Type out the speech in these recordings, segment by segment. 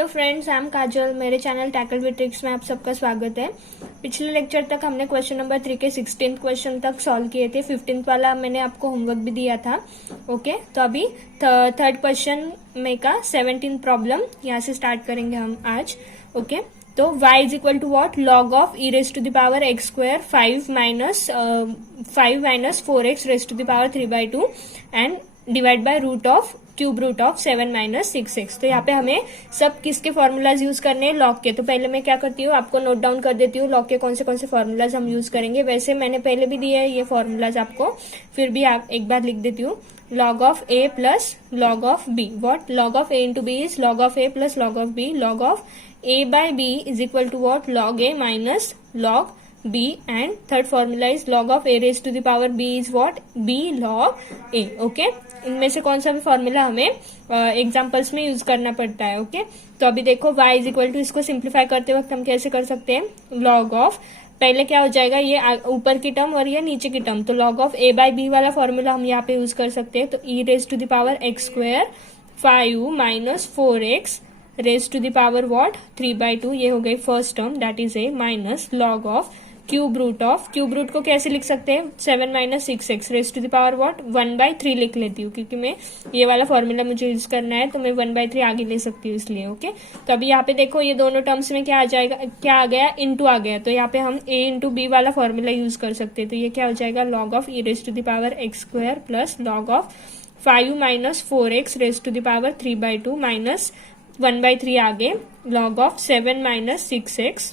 Hello friends, I am काजल। मेरे channel tackle with tricks में आप सबका स्वागत है। पिछले लेक्चर तक हमने क्वेश्चन नंबर 3 के 16th क्वेश्चन तक सॉल्व किए थे। 15th वाला मैंने आपको होमवर्क भी दिया था। ओके, तो अभी थर्ड क्वेश्चन में का 17th प्रॉब्लम यहाँ से स्टार्ट करेंगे हम आज। ओके, तो y is equal to what, log of e raise to the power x square 5 minus 4x raise to the power 3/2 and divide by cube root of 7 minus 6x। तो यहाँ पे हमें सब किसके फॉर्मूलाज यूज करने हैं, log के। तो पहले मैं क्या करती हूँ, आपको नोट डाउन कर देती हूँ लॉग के कौन से फॉर्मूलाज हम यूज करेंगे। वैसे मैंने पहले भी दिए है ये फॉर्मूलाज आपको, फिर भी आप एक बार लिख देती हूँ। log of a plus log of b. What? Log of a into b is log of a plus log of b. Log of a by b is equal to what? Log a minus log b. And third formula is log of a raised to the power b is what? b log a. Okay? इनमें से कौन सा भी formula हमें examples में use करना पड़ता है। ओके, तो अभी देखो y इज इक्वल टू, इसको सिंप्लीफाई करते वक्त हम कैसे कर सकते हैं, लॉग ऑफ, पहले क्या हो जाएगा, ये ऊपर की टर्म और ये नीचे की टर्म, तो log of a by b वाला फॉर्मूला हम यहाँ पे यूज कर सकते हैं। तो e raise to the power x square 5 minus 4x raise to the power what 3/2, ये हो गई first term, that is a minus log of cube root को कैसे लिख सकते हैं, 7 minus 6x raise to the power what 1/3 लिख लेती हूँ, क्योंकि मैं ये वाला फॉर्मूला मुझे यूज करना है तो मैं 1/3 आगे ले सकती हूँ इसलिए। ओके, तो अभी यहाँ पे देखो ये दोनों टर्म्स में क्या आ जाएगा, क्या आ गया, इंटू आ गया, तो यहाँ पे हम a इंटू बी वाला फॉर्मूला यूज कर सकते हैं। तो ये क्या हो जाएगा, log of e raise to the power x square plus log of 5 minus 4x raise to the power 3/2 minus 1/3 आगे लॉग ऑफ 7 माइनस 6x,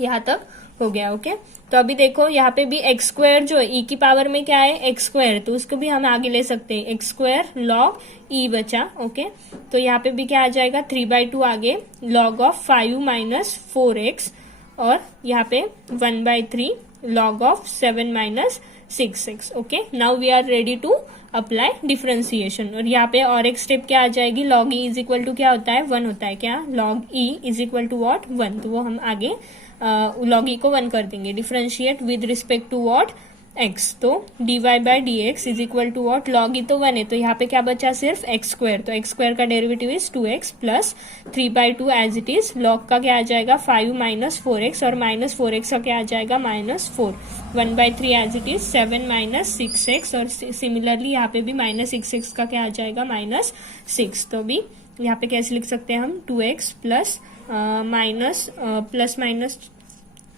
यहाँ तक हो गया। ओके, तो अभी देखो यहाँ पे भी एक्स स्क्वायर जो ई की पावर में क्या है, एक्स स्क्वायर, तो उसको भी हम आगे ले सकते हैं, एक्स स्क्वायर लॉग ई बचा। ओके, तो यहाँ पे भी क्या आ जाएगा, 3/2 आगे लॉग ऑफ 5 माइनस 4x और यहाँ पे 1/3 log of 7 minus 6x। Okay, now we are ready to apply differentiation. और यहाँ पे और एक स्टेप क्या आ जाएगी, log e is equal to क्या होता है, 1 होता है, क्या, log e is equal to what 1, तो वो हम आगे लॉग ई को 1 कर देंगे। Differentiate with respect to what x, तो dy by dx is equal to what, log e तो 1 है, तो यहाँ पे क्या बचा, सिर्फ एक्स स्क्वायर, तो एक्स स्क्वायर का derivative is 2x plus 3/2 as it is, log का क्या आ जाएगा 5 माइनस 4x और माइनस 4x का क्या आ जाएगा -4, 1/3 as it is 7 minus 6x और सिमिलरली यहाँ पे भी माइनस 6x का क्या आ जाएगा -6। तो अभी यहाँ पे कैसे लिख सकते हैं हम, 2x plus minus plus minus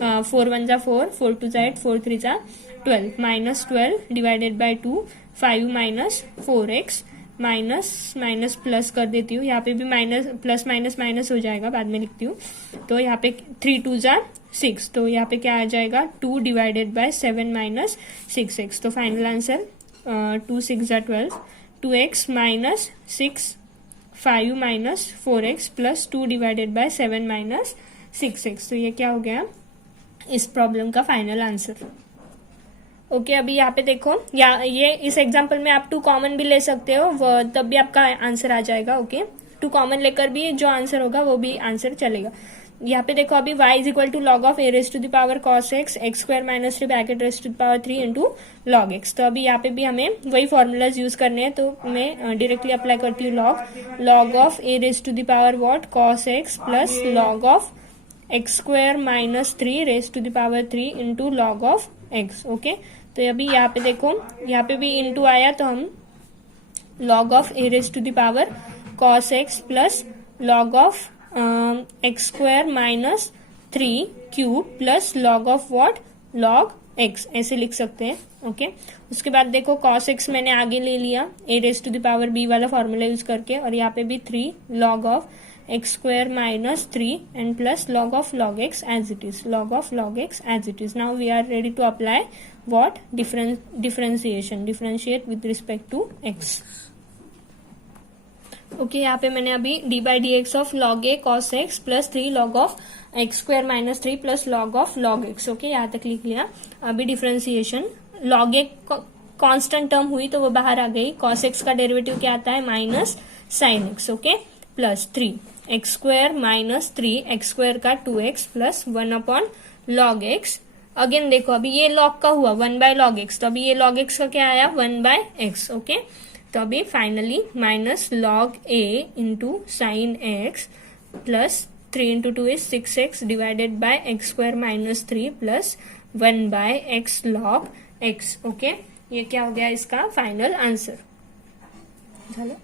4 1 जा 4, 4 2 जा 8, 4 3 जा 12, minus 12 divided by 2, 5 minus 4x minus minus plus कर देती हूँ, यहाँ पे भी माइनस प्लस माइनस माइनस हो जाएगा, बाद में लिखती हूँ। तो यहाँ पे 3 2 जा 6, तो यहाँ पे क्या आ जाएगा 2 डिवाइडेड बाय 7 माइनस 6x। तो फाइनल आंसर 2 6 जा 12, 2x minus 6 5 minus 4x plus 2 divided by 7 minus 6x। तो ये क्या हो गया इस प्रॉब्लम का फाइनल आंसर। ओके, अभी यहाँ पे देखो, या ये इस एग्जांपल में आप 2 कॉमन भी ले सकते हो, तब भी आपका आंसर आ जाएगा। ओके, 2 कॉमन लेकर भी जो आंसर होगा वो भी आंसर चलेगा। यहाँ पे देखो अभी y is equal to log of a raise to the power cos x x square minus 3 bracket raise to the power 3 into log x। तो अभी यहाँ पे भी हमें वही फॉर्मूलाज यूज करने हैं, तो मैं डायरेक्टली अप्लाई करती हूँ log of a raise to the power what cos x plus log of x square minus 3 raise to the power 3 into log of x। Okay, तो अभी यहाँ पे देखो, यहाँ पे भी इंटू आया, तो हम log of a raise to the power cos x plus log of x square minus 3 cube plus log of what log x, ऐसे लिख सकते हैं। ओके, उसके बाद देखो cos x मैंने आगे ले लिया a raise to the power b वाला फॉर्मूला यूज करके, और यहाँ पे भी 3 log of x square minus 3 and plus log of log x as it is, log of log x as it is. Now we are ready to apply what differentiation, differentiate with respect to x। Okay, यहाँ पे मैंने अभी d by d x of log a cos x plus 3 log of x square minus 3 plus log of log x. Okay, यहाँ तक लिख लिया। अभी differentiation, log a constant term हुई तो वो बाहर आ गई, कॉस एक्स का डेरिवेटिव क्या आता है minus sine x. Okay, plus 3 x square minus 3 x square का 2x plus 1 upon log x. Again देखो अभी ये लॉग का हुआ 1 बाय लॉग एक्स, तो अभी ये लॉग एक्स का क्या आया 1 बाय एक्स। ओके, तो अभी finally minus log a into sine x plus 3 into 2 is 6x divided by x square minus 3 plus 1 by x log x. Okay, ये क्या हो गया इसका फाइनल आंसर। चलो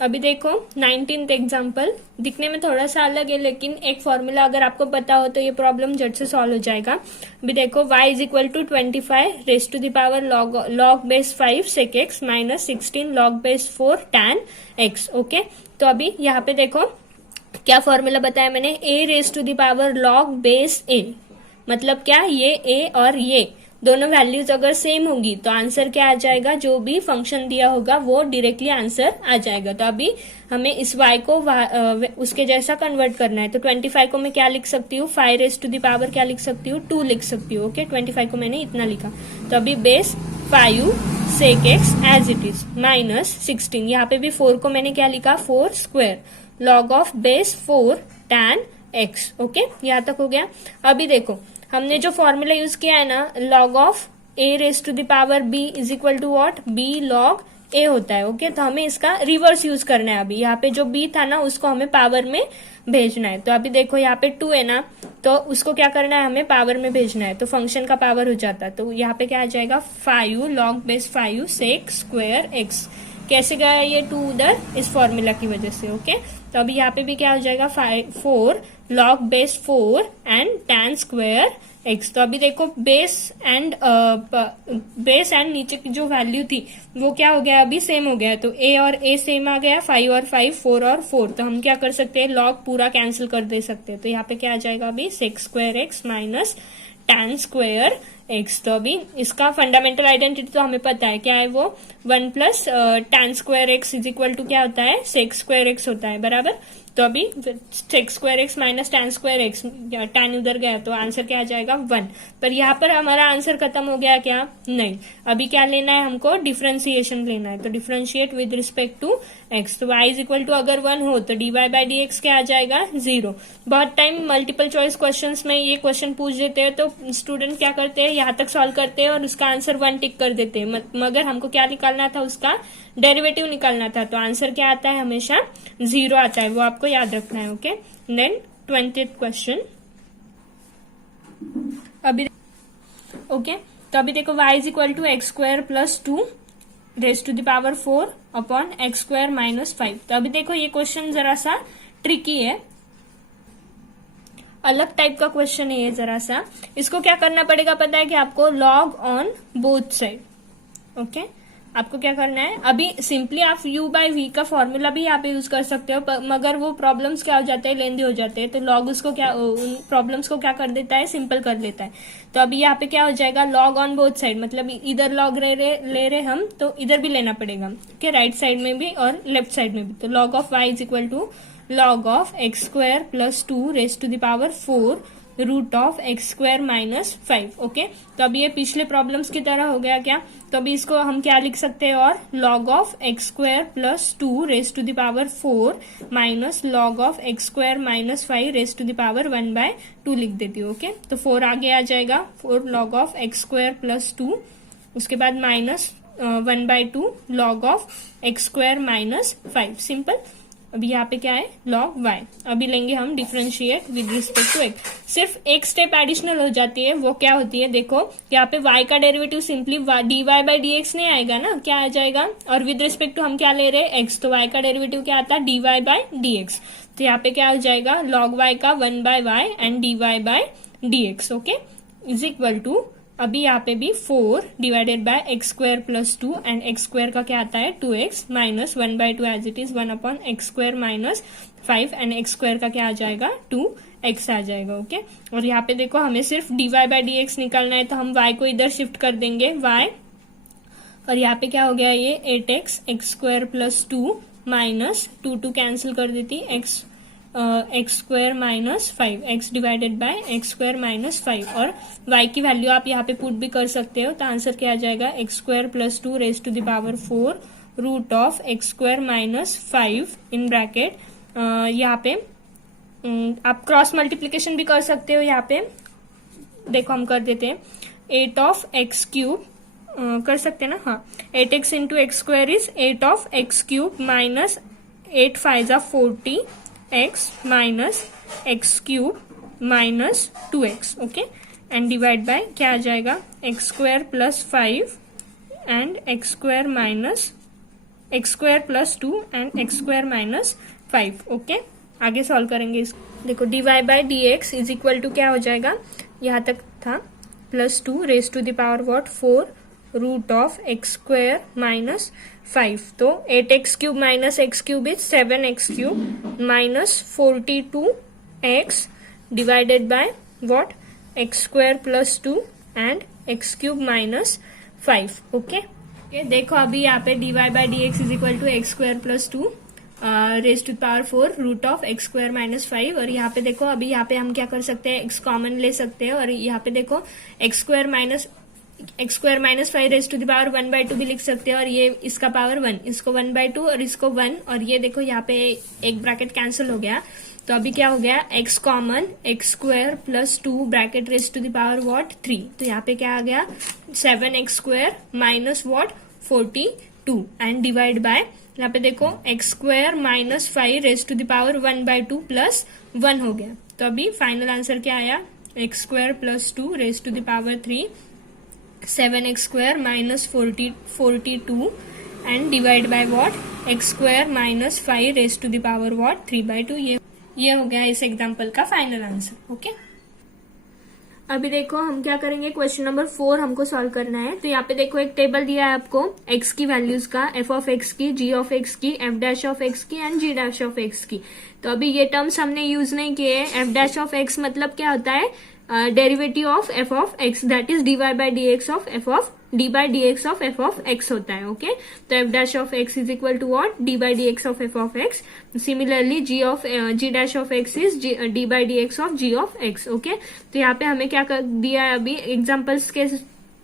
अभी देखो 19th एग्जाम्पल, दिखने में थोड़ा सा अलग है लेकिन एक फॉर्मूला अगर आपको पता हो तो ये प्रॉब्लम झट से सॉल्व हो जाएगा। अभी देखो y is equal to 25 raised to the power log base 5 sec x minus 16 log base 4 tan x। Okay, तो अभी यहाँ पे देखो क्या फॉर्मूला बताया मैंने, a raise to the power log base a, मतलब क्या ये a और ये दोनों वैल्यूज अगर सेम होंगी तो आंसर क्या आ जाएगा, जो भी फंक्शन दिया होगा वो डायरेक्टली आंसर आ जाएगा। तो अभी हमें इस y को उसके जैसा कन्वर्ट करना है। तो 25 को मैं क्या लिख सकती हूँ, 5 रेस टू द पावर क्या लिख सकती हूँ, 2 लिख सकती हूँ। ओके, 25 को मैंने इतना लिखा। तो अभी base 5 sec x as it is minus 16, यहाँ पे भी 4 को मैंने क्या लिखा, 4 square log of base 4 tan x। Okay, यहाँ तक हो गया। अभी देखो हमने जो फॉर्मूला यूज किया है ना, log of a raise to the power b is equal to what, b log a होता है। ओके, तो हमें इसका रिवर्स यूज करना है। अभी यहाँ पे जो b था ना उसको हमें पावर में भेजना है। तो अभी देखो यहाँ पे 2 है ना, तो उसको क्या करना है, हमें पावर में भेजना है, तो फंक्शन का पावर हो जाता है। तो यहाँ पे क्या आ जाएगा, 5 log base 5 sec square x। कैसे गया ये 2 उधर, इस फॉर्मूला की वजह से। ओके, तो अभी यहाँ पे भी क्या हो जाएगा, 4 log base 4 and tan square x। तो अभी देखो बेस एंड नीचे की जो वैल्यू थी वो क्या हो गया, अभी सेम हो गया। तो a और a सेम आ गया, 5 और 5, 4 और 4। तो हम क्या कर सकते हैं, log पूरा कैंसिल कर दे सकते हैं। तो यहाँ पे क्या आ जाएगा अभी, sec square x minus tan square x। तो अभी इसका फंडामेंटल आइडेंटिटी तो हमें पता है, क्या है वो, 1 plus tan square x is equal to क्या होता है, sec स्क्वायर x होता है, बराबर। तो अभी sec square x minus tan square x, tan उधर गया तो आंसर क्या आ जाएगा 1। पर यहाँ पर हमारा आंसर खत्म हो गया क्या, नहीं, अभी क्या लेना है हमको, डिफरेंशिएशन लेना है। तो differentiate with respect to x। तो y इज इक्वल टू अगर 1 हो तो dy बाई dx क्या आ जाएगा, 0। बहुत टाइम मल्टीपल चॉइस क्वेश्चंस में ये क्वेश्चन पूछ देते हैं तो स्टूडेंट क्या करते हैं, यहाँ तक सॉल्व करते हैं और उसका आंसर 1 टिक कर देते हैं, मगर हमको क्या निकालना था, उसका डेरिवेटिव निकालना था। तो आंसर क्या आता है, हमेशा 0 आता है, वो आपको याद रखना है। Okay, then 20th question. अभी ओके, तो अभी देखो y is equal to x square plus 2 raise to the power 4 upon x square minus 5। तो अभी देखो ये क्वेश्चन जरा सा ट्रिकी है, अलग टाइप का क्वेश्चन है ये जरा सा। इसको क्या करना पड़ेगा पता है कि आपको, log on both side. Okay, आपको क्या करना है, अभी सिंपली आप u बाई v का फॉर्मूला भी यहाँ पे यूज कर सकते हो, मगर वो प्रॉब्लम्स क्या हो जाते हैं, लेंदी हो जाते हैं। तो लॉग उसको क्या, उन प्रॉब्लम्स को क्या कर देता है, सिंपल कर देता है। तो अभी यहाँ पे क्या हो जाएगा, लॉग ऑन बोथ साइड, मतलब इधर लॉग ले रहे हम तो इधर भी लेना पड़ेगा, ओके, राइट साइड में भी और लेफ्ट साइड में भी। तो log of y is equal to log of x square plus 2 raise to the power 4 root of x square minus 5। Okay, तो अभी ये पिछले प्रॉब्लम्स की तरह हो गया क्या, तो अभी इसको हम क्या लिख सकते हैं, और log of x square plus 2 raise to the power 4 minus log of x square minus 5 raise to the power 1/2 लिख देती हूँ। ओके, तो 4 आगे आ जाएगा, 4 log of x square plus 2, उसके बाद minus 1/2 log of x square minus 5, simple. अभी यहाँ पे क्या है, log y। अभी लेंगे हम differentiate with respect to x। सिर्फ एक स्टेप एडिशनल हो जाती है, वो क्या होती है, देखो यहाँ पे y का derivative simply dy by dx नहीं आएगा ना, क्या आ जाएगा, और विद रिस्पेक्ट टू हम क्या ले रहे हैं, x। तो y का डेरिवेटिव क्या आता है, dy बाई dx। तो यहाँ पे क्या हो जाएगा, log y का 1/y and dy by dx। Okay, is equal to, अभी यहाँ पे भी 4 divided by x square plus 2 and x square का क्या आता है 2x minus 1/2 as it is 1 upon x square minus 5 and x square का क्या आ जाएगा 2x आ जाएगा। ओके, और यहाँ पे देखो हमें सिर्फ dy बाई dx निकालना है, तो हम y को इधर शिफ्ट कर देंगे y, और यहाँ पे क्या हो गया ये 8x x square plus 2 minus 2 cancel कर देती x square minus 5 x divided by x square minus 5, और y की वैल्यू आप यहाँ पे पुट भी कर सकते हो। तो आंसर क्या आ जाएगा, x square plus 2 raise to the power 4 root of x square minus 5 in bracket. यहाँ पे आप क्रॉस मल्टीप्लीकेशन भी कर सकते हो। यहाँ पे देखो हम कर देते हैं 8 ऑफ एक्स क्यूब, कर सकते हैं ना, हाँ, 8x into x square is 8 of x cube minus 8 5 40 x minus x cube minus 2x, okay, and divide by क्या आ जाएगा, x square plus 5 and x square minus x square plus 2 and x square minus 5, okay. आगे solve करेंगे इसको। देखो dy by d x is equal to क्या हो जाएगा, यहाँ तक था +2 raise to the power what 4 root of x square minus 5, तो 8x cube minus x cube is 7x cube minus 42x divided by what x square plus 2 and x cube minus 5, okay. देखो अभी यहाँ पे dy by d x is equal to x square plus 2 raise to power 4 root of x square minus 5, और यहाँ पे देखो अभी यहाँ पे हम क्या कर सकते हैं, x कॉमन ले सकते हैं, और यहाँ पे देखो x square minus 5 raise to the power 1/2 भी लिख सकते हैं, और ये इसका पावर 1, इसको 1/2 और इसको 1, और ये देखो यहाँ पे एक ब्रैकेट कैंसिल हो गया, तो अभी क्या हो गया, x common x square plus 2 bracket raise to the power what 3, तो यहाँ पे क्या आ गया 7x square minus what 42 and divide by यहाँ पे देखो x square minus 5 raise to the power 1/2 प्लस 1 हो गया, तो अभी फाइनल आंसर क्या आया, x square plus 2 raise to the power 3 7x square minus 42 and divide by what x square minus 5 raise to the power what 3/2, ये हो गया इस एग्जाम्पल का फाइनल आंसर, ओके। अभी देखो हम क्या करेंगे, क्वेश्चन नंबर 4 हमको सॉल्व करना है। तो यहाँ पे देखो एक टेबल दिया है आपको x की वैल्यूज का, f ऑफ x की, g ऑफ x की, f डैश ऑफ x की and g dash of x की। तो अभी ये टर्म्स हमने यूज नहीं किए हैं। f डैश ऑफ x मतलब क्या होता है, derivative of f of x, that is dy by dx of f of d by dx of f of x होता है, ओके। तो f dash of x is equal to what, d by dx of f of x। Similarly g dash of x is d by dx of g of x, okay. तो यहाँ पे हमें क्या कर दिया है, अभी एग्जाम्पल्स के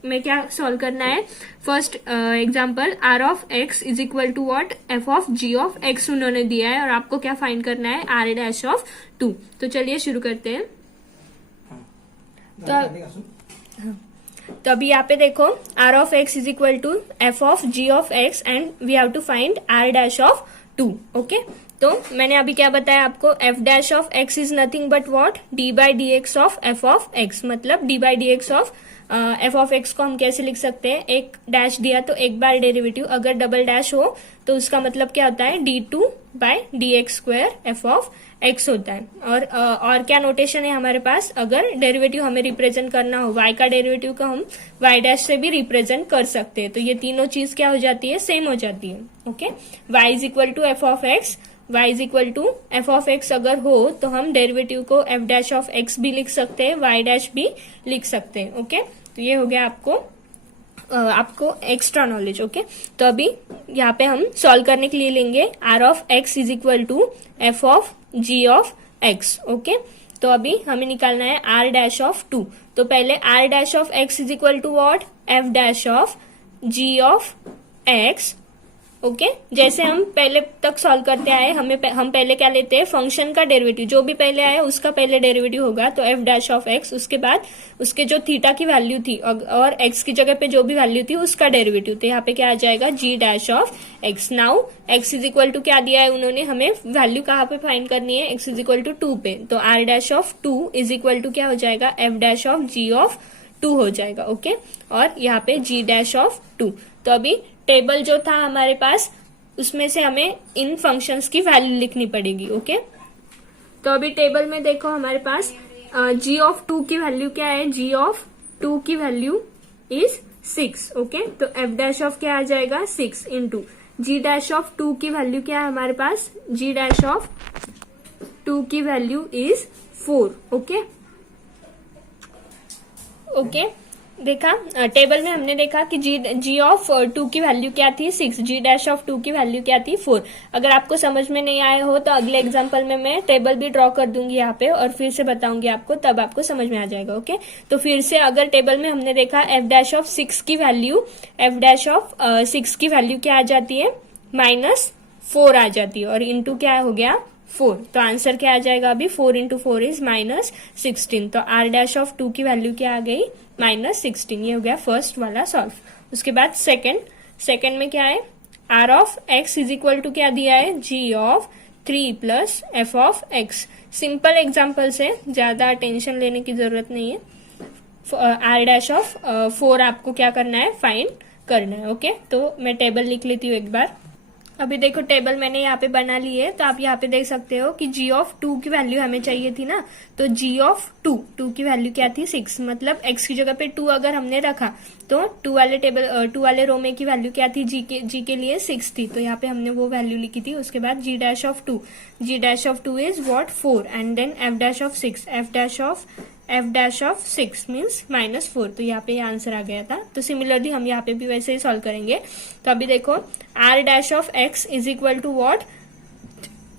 में क्या सॉल्व करना है। First example r of x is equal to what, f of g of x उन्होंने दिया है, और आपको क्या फाइंड करना है, r डैश ऑफ 2। तो चलिए शुरू करते हैं। तो अभी यहाँ पे देखो r of x is equal to f of g of x and we have to find r dash of 2, okay. तो मैंने अभी क्या बताया आपको, f dash of x is nothing but what, d by dx of f of x, मतलब d by dx of f of x को हम कैसे लिख सकते हैं, एक डैश दिया तो एक बार डेरिवेटिव, अगर डबल डैश हो तो उसका मतलब क्या होता है, d2 by dx square f of x होता है। और क्या नोटेशन है हमारे पास, अगर डेरिवेटिव हमें रिप्रेजेंट करना हो, y का डेरिवेटिव को हम y डैश से भी रिप्रेजेंट कर सकते हैं, तो ये तीनों चीज क्या हो जाती है, सेम हो जाती है, okay. y is equal to f of x, y is equal to f of x अगर हो तो हम डेरिवेटिव को f डैश ऑफ x भी लिख सकते हैं, y डैश भी लिख सकते हैं, ओके। तो ये हो गया आपको एक्स्ट्रा नॉलेज, ओके। तो अभी यहाँ पे हम सॉल्व करने के लिए लेंगे r of x is equal to f of g of x, okay. तो अभी हमें निकालना है r डैश ऑफ 2। तो पहले r dash of x is equal to what, f dash of g of x, okay. जैसे हम पहले तक सॉल्व करते आए, हम पहले क्या लेते हैं, फंक्शन का डेरिवेटिव, जो भी पहले आया उसका पहले डेरिवेटिव होगा, तो f डैश ऑफ x, उसके बाद उसके जो थीटा की वैल्यू थी और x की जगह पे जो भी वैल्यू थी उसका डेरिवेटिव, तो यहाँ पे क्या आ जाएगा, g dash of x। Now x is equal to क्या दिया है उन्होंने, हमें वैल्यू कहाँ पे फाइंड करनी है, x इज इक्वल टू 2 पे, तो r dash of 2 is equal to क्या हो जाएगा, f dash of g of 2 हो जाएगा, ओके। और यहाँ पे g डैश ऑफ 2। तो अभी टेबल जो था हमारे पास उसमें से हमें इन फंक्शंस की वैल्यू लिखनी पड़ेगी, ओके। तो अभी टेबल में देखो हमारे पास g ऑफ 2 की वैल्यू क्या है, g ऑफ 2 की वैल्यू इज 6, ओके। तो f डैश ऑफ क्या आ जाएगा, 6 इंटू g डैश ऑफ 2 की वैल्यू क्या है हमारे पास, g डैश ऑफ 2 की वैल्यू इज 4, ओके। ओके, देखा टेबल में हमने देखा कि g ऑफ 2 की वैल्यू क्या थी, 6, g डैश ऑफ 2 की वैल्यू क्या थी, 4। अगर आपको समझ में नहीं आया हो तो अगले एग्जांपल में मैं टेबल भी ड्रॉ कर दूंगी यहाँ पे और फिर से बताऊंगी आपको, तब आपको समझ में आ जाएगा, ओके। तो फिर से अगर टेबल में हमने देखा f डैश ऑफ 6 की वैल्यू, f डैश ऑफ 6 की वैल्यू क्या आ जाती है, -4 आ जाती है, और इंटू क्या हो गया 4, तो आंसर क्या आ जाएगा अभी, 4 इंटू 4 इज -16। तो r डैश ऑफ 2 की वैल्यू क्या आ गई, -16। ये हो गया फर्स्ट वाला सॉल्व। उसके बाद सेकंड में क्या है, r of x is equal to क्या दिया है, g of 3 plus f of x. Simple examples है, ज्यादा टेंशन लेने की जरूरत नहीं है। आर डैश ऑफ 4 आपको क्या करना है, फाइंड करना है। ओके, तो मैं टेबल लिख लेती हूँ एक बार। अभी देखो टेबल मैंने यहाँ पे बना ली है, तो आप यहाँ पे देख सकते हो कि g ऑफ 2 की वैल्यू हमें चाहिए थी ना, तो g ऑफ 2 की वैल्यू क्या थी, 6। मतलब x की जगह पे 2 अगर हमने रखा तो 2 वाले रो में की वैल्यू क्या थी, g के लिए 6 थी, तो यहाँ पे हमने वो वैल्यू लिखी थी। उसके बाद g dash of 2 is what, 4, and then f dash of 6, f dash of 6 means -4। तो यहाँ पे आंसर आ गया था। तो सिमिलरली हम यहाँ पे भी वैसे ही सॉल्व करेंगे। तो अभी देखो r dash of x is equal to what,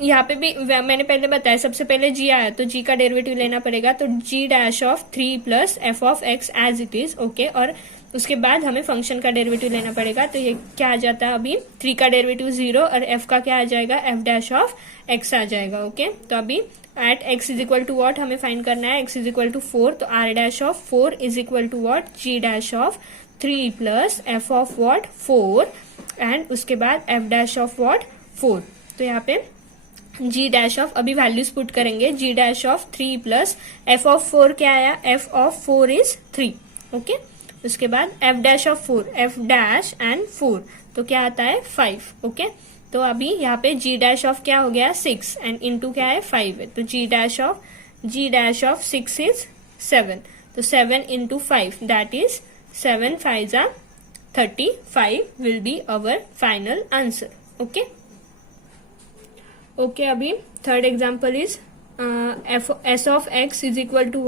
यहाँ पे भी मैंने पहले बताया, सबसे पहले g आया तो g का डेरिवेटिव लेना पड़ेगा, तो g dash of 3 plus f of x as it is. Okay, और उसके बाद हमें फंक्शन का डेरिवेटिव लेना पड़ेगा, तो ये क्या आ जाता है, अभी 3 का डेरिवेटिव 0 और f का क्या आ जाएगा, f डैश ऑफ x आ जाएगा। ओके, तो अभी at x is equal to what हमें फाइंड करना है, x इज इक्वल टू 4, तो r dash of 4 is equal to what, g dash of 3 plus f of what 4, and उसके बाद f डैश ऑफ वॉट 4। तो यहाँ पे g डैश ऑफ, अभी वैल्यूज पुट करेंगे, g dash of 3 plus f of 4 क्या आया, f ऑफ 4 इज 3। ओके, उसके बाद f dash of 4, f dash and 4, तो क्या आता है 5। ओके, तो अभी यहाँ पे g डैश ऑफ क्या हो गया, 6, एंड इंटू क्या है 5 है, तो g डैश ऑफ 6 इज 7, तो 7 into 5 that is 7 5 are 35 will be our final answer. Okay, okay, अभी third example is s of x is equal to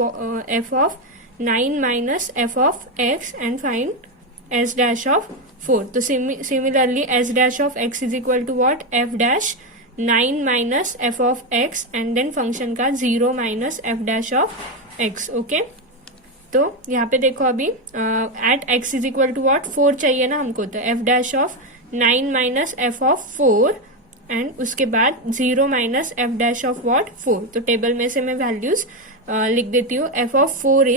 f of 9 minus f of x and find s dash of 4। तो similarly s dash of x is equal to what, f dash 9 minus f of x and then function का 0 minus f dash of x। Okay, तो यहाँ पे देखो अभी at x is equal to what, 4 चाहिए ना हमको, तो f dash of 9 minus f of 4 and उसके बाद 0 minus f dash of what 4। तो टेबल में से मैं वैल्यूज लिख देती हूँ। f of 4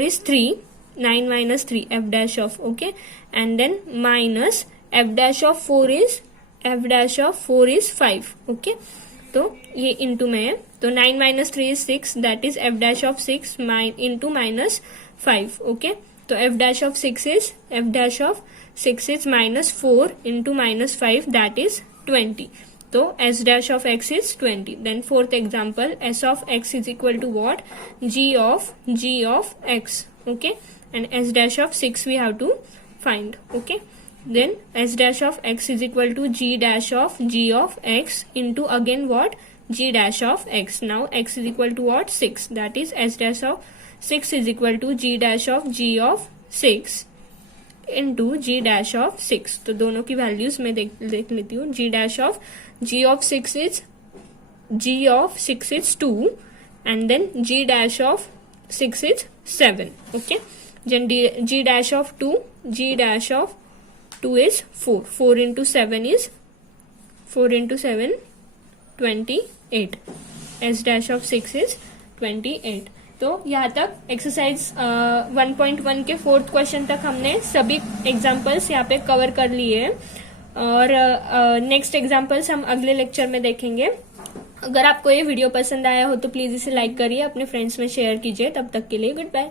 is 3, 9 minus 3, f dash of, okay, and then minus f dash of 4 is 5, okay, तो ये इंटू में है, तो 9 minus 3 is 6, that is f dash of 6 into minus 5, okay, तो f dash of 6 is minus 4 into minus 5, that is 20. तो s dash of x is 20. Then fourth example, s of x is equal to what? g of x. Okay, and s dash of 6 we have to find. Okay, then s dash of x is equal to g of x into again what? G dash of x. Now x is equal to what? 6. That is s dash of 6 is equal to g of 6 into g dash of 6. तो दोनों की values मैं देख लेती हूँ. g of 6 is 2 and then g dash of 6 is 7. Okay, then g dash of 2 is 4. 4 into 7 is 28. s dash of 6 is 28. तो यहाँ तक एक्सरसाइज 1.1 के 4th क्वेश्चन तक हमने सभी एग्जाम्पल्स यहाँ पे कवर कर लिए हैं और नेक्स्ट एग्जाम्पल्स हम अगले लेक्चर में देखेंगे. अगर आपको ये वीडियो पसंद आया हो तो प्लीज इसे लाइक करिए, अपने फ्रेंड्स में शेयर कीजिए. तब तक के लिए गुड बाय.